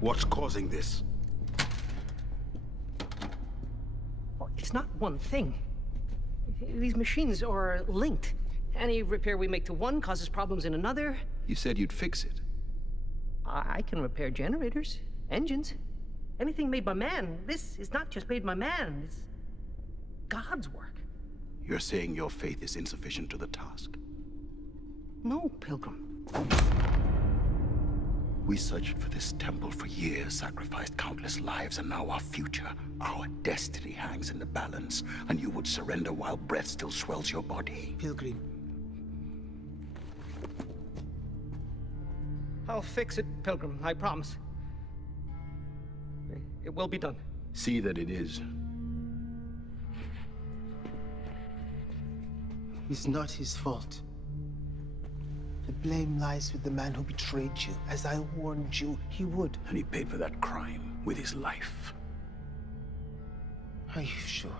What's causing this? Well, it's not one thing. These machines are linked. Any repair we make to one causes problems in another. You said you'd fix it. I can repair generators, engines, anything made by man. This is not just made by man, it's God's work. You're saying your faith is insufficient to the task? No, Pilgrim. We searched for this temple for years, sacrificed countless lives, and now our future, our destiny hangs in the balance, and you would surrender while breath still swells your body. Pilgrim. I'll fix it, Pilgrim, I promise. It will be done. See that it is. It's not his fault. The blame lies with the man who betrayed you. As I warned you, he would. And he paid for that crime with his life. Are you sure?